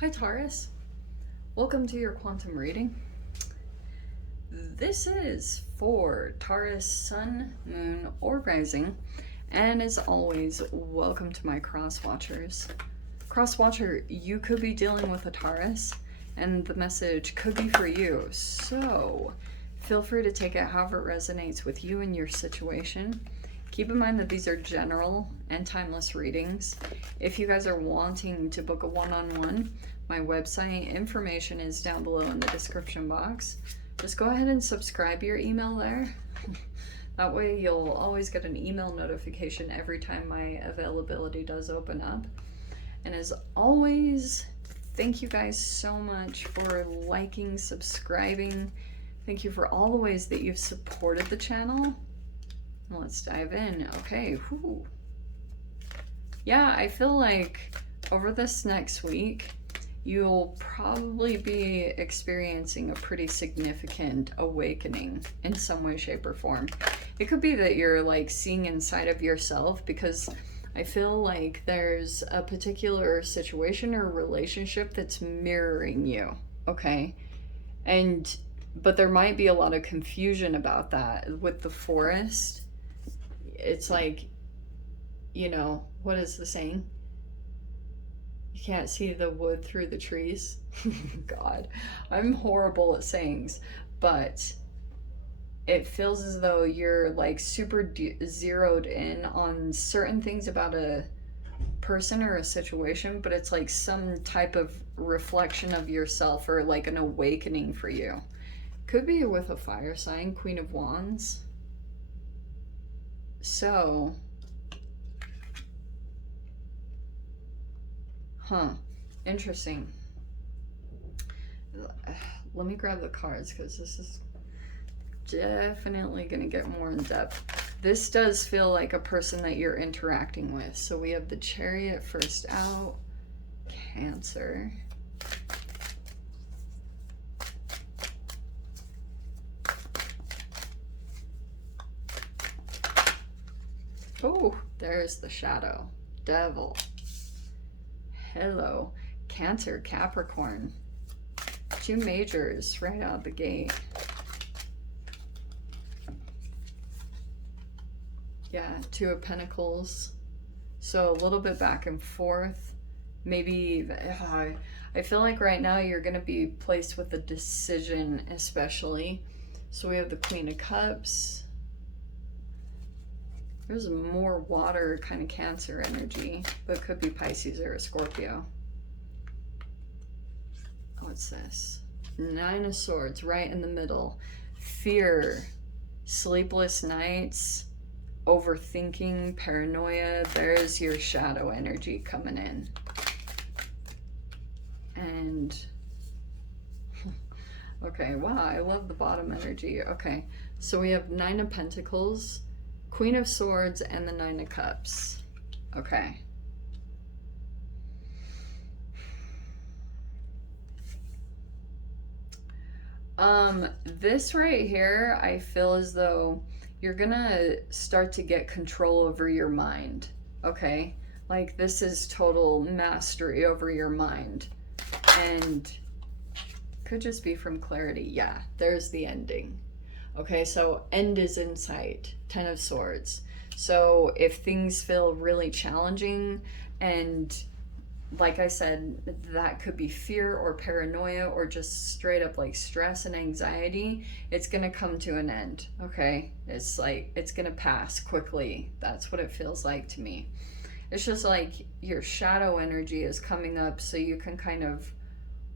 Hi Taurus, welcome to your quantum reading. This is for Taurus Sun, Moon, or Rising, and as always, welcome to my cross watchers. Cross watcher, you could be dealing with a Taurus, and the message could be for you, so feel free to take it however it resonates with you and your situation. Keep in mind that these are general and timeless readings. If you guys are wanting to book a one-on-one, my website information is down below in the description box. Just go ahead and subscribe your email there. That way you'll always get an email notification every time my availability does open up. And as always, thank you guys so much for liking, subscribing. Thank you for all the ways that you've supported the channel. Let's dive in. Okay, whew. Yeah, I feel like over this next week, you'll probably be experiencing a pretty significant awakening in some way, shape, or form. It could be that you're like seeing inside of yourself, because I feel like there's a particular situation or relationship that's mirroring you, okay? But there might be a lot of confusion about that with the forest. It's like, you know, what is the saying? You can't see the wood through the trees. God, I'm horrible at sayings, but it feels as though you're like super zeroed in on certain things about a person or a situation, but it's like some type of reflection of yourself or like an awakening for you. Could be with a fire sign, Queen of Wands. So, interesting. Let me grab the cards because this is definitely going to get more in depth. This does feel like a person that you're interacting with. So we have the Chariot first out, Cancer. Oh, there's the Shadow, Devil. Hello, Cancer, Capricorn. Two majors right out the gate. Yeah, Two of Pentacles. So a little bit back and forth. Maybe, I feel like right now you're going to be placed with a decision especially. So we have the Queen of Cups. There's more water kind of Cancer energy, but it could be Pisces or a Scorpio. What's this? Nine of Swords right in the middle. Fear, sleepless nights, overthinking, paranoia. There's your shadow energy coming in. And okay, wow, I love the bottom energy. Okay, so we have Nine of Pentacles, Queen of Swords, and the Nine of Cups. Okay. This right here, I feel as though you're gonna start to get control over your mind. Okay? Like this is total mastery over your mind. And could just be from clarity. Yeah, there's the ending. Okay, so end is in sight. 10 of Swords. So if things feel really challenging, and like I said, that could be fear or paranoia or just straight up like stress and anxiety, it's going to come to an end, okay? It's like, it's going to pass quickly. That's what it feels like to me. It's just like your shadow energy is coming up so you can kind of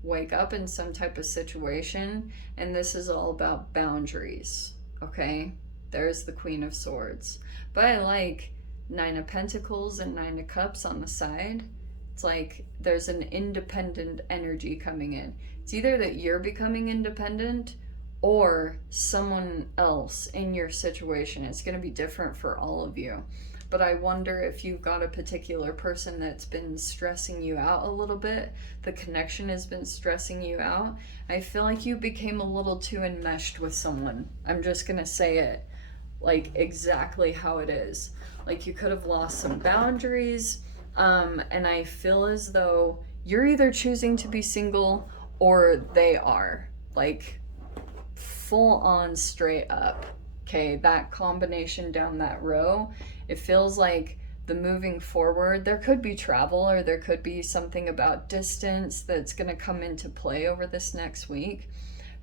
wake up in some type of situation, and this is all about boundaries, okay? There's the Queen of Swords. But I like Nine of Pentacles and Nine of Cups on the side. It's like there's an independent energy coming in. It's either that you're becoming independent or someone else in your situation. It's going to be different for all of you. But I wonder if you've got a particular person that's been stressing you out a little bit. The connection has been stressing you out. I feel like you became a little too enmeshed with someone. I'm just going to say it like exactly how it is. Like you could have lost some boundaries. And I feel as though you're either choosing to be single or they are. Like, full on straight up. Okay, that combination down that row, it feels like the moving forward, there could be travel or there could be something about distance that's going to come into play over this next week,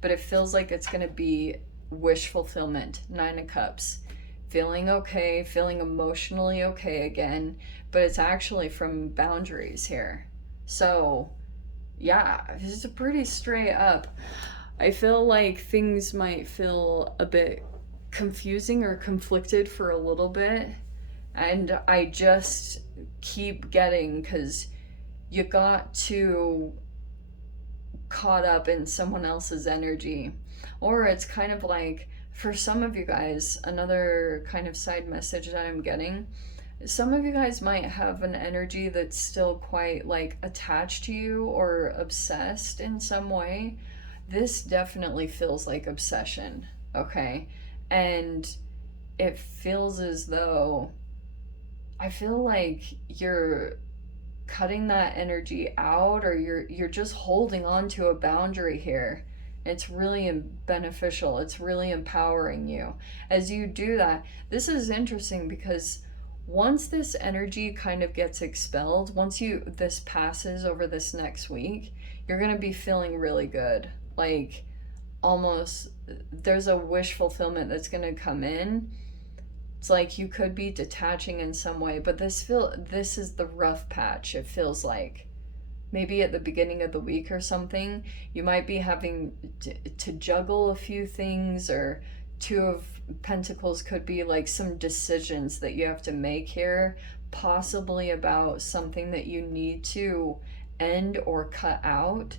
but it feels like it's going to be wish fulfillment. 9 of Cups, feeling okay, feeling emotionally okay again, but it's actually from boundaries here. So yeah, it's pretty straight up. I feel like things might feel a bit confusing or conflicted for a little bit. And I just keep getting, because you got too caught up in someone else's energy. Or it's kind of like, for some of you guys, another kind of side message that I'm getting, some of you guys might have an energy that's still quite like attached to you or obsessed in some way. This definitely feels like obsession, okay? And it feels as though, I feel like you're cutting that energy out, or you're just holding on to a boundary here. It's really beneficial. It's really empowering you. As you do that, this is interesting because once this energy kind of gets expelled, once this passes over this next week, you're going to be feeling really good. Like, almost, there's a wish fulfillment that's going to come in. It's like you could be detaching in some way, but this is the rough patch. It feels like maybe at the beginning of the week or something, you might be having to juggle a few things, or 2 of Pentacles could be like some decisions that you have to make here, possibly about something that you need to end or cut out.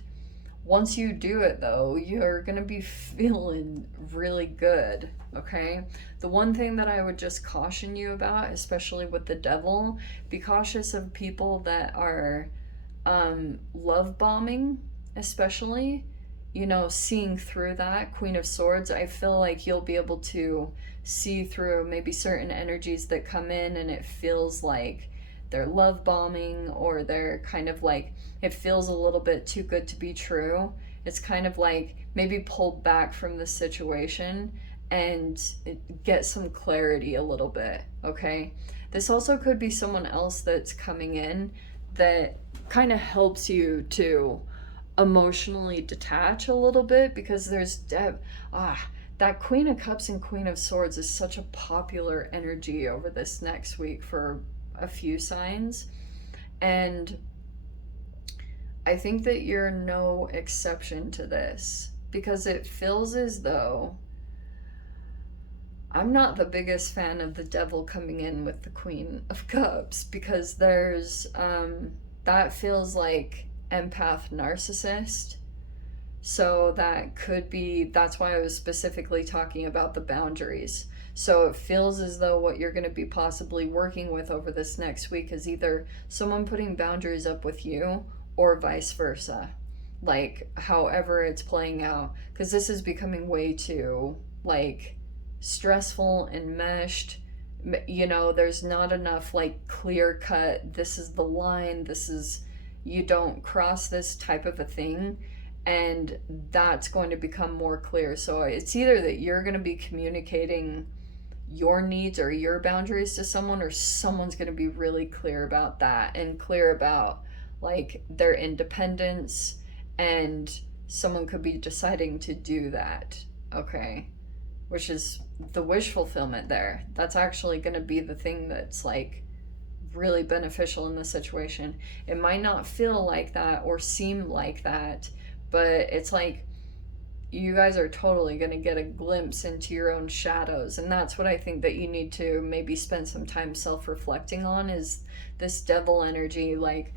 Once you do it, though, you're going to be feeling really good, okay? The one thing that I would just caution you about, especially with the Devil, be cautious of people that are love bombing, especially, seeing through that. Queen of Swords, I feel like you'll be able to see through maybe certain energies that come in, and it feels like they're love bombing, or they're kind of like, it feels a little bit too good to be true. It's kind of like maybe pull back from the situation and get some clarity a little bit, okay? This also could be someone else that's coming in that kind of helps you to emotionally detach a little bit, because there's that Queen of Cups and Queen of Swords is such a popular energy over this next week for a few signs, and I think that you're no exception to this, because it feels as though, I'm not the biggest fan of the Devil coming in with the Queen of Cups, because there's that feels like empath narcissist. So that could be, that's why I was specifically talking about the boundaries. So it feels as though what you're going to be possibly working with over this next week is either someone putting boundaries up with you, or vice versa. Like, however it's playing out. Because this is becoming way too, like, stressful and meshed. There's not enough, like, clear cut, this is the line, this is, you don't cross this type of a thing. And that's going to become more clear. So it's either that you're going to be communicating your needs or your boundaries to someone, or someone's going to be really clear about that, and clear about like their independence, and someone could be deciding to do that, okay? Which is the wish fulfillment there. That's actually going to be the thing that's like really beneficial in the situation. It might not feel like that or seem like that, but it's like you guys are totally going to get a glimpse into your own shadows. And that's what I think that you need to maybe spend some time self-reflecting on, is this Devil energy, like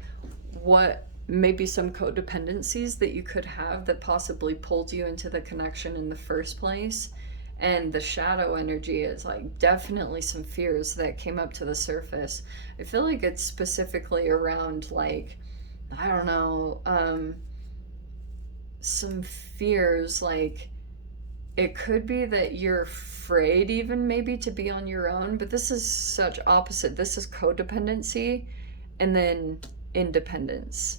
what maybe some codependencies that you could have that possibly pulled you into the connection in the first place. And the shadow energy is like definitely some fears that came up to the surface. I feel like it's specifically around, like, I don't know, some fears, like it could be that you're afraid even maybe to be on your own, but this is such opposite. This is codependency and then independence.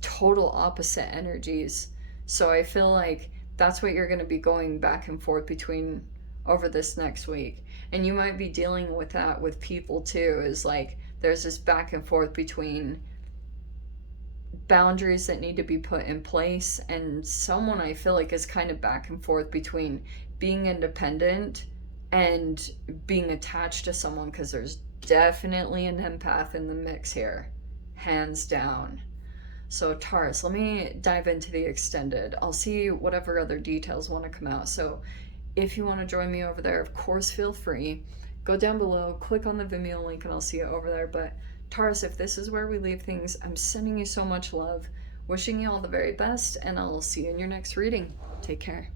total opposite energies. So I feel like that's what you're going to be going back and forth between over this next week. And you might be dealing with that with people too, is like there's this back and forth between boundaries that need to be put in place, and someone I feel like is kind of back and forth between being independent and being attached to someone, because there's definitely an empath in the mix here, hands down. So Taurus, let me dive into the extended. I'll see whatever other details want to come out. So if you want to join me over there, of course, feel free. Go down below, click on the Vimeo link, and I'll see you over there. But Taurus, if this is where we leave things, I'm sending you so much love, wishing you all the very best, and I'll see you in your next reading. Take care.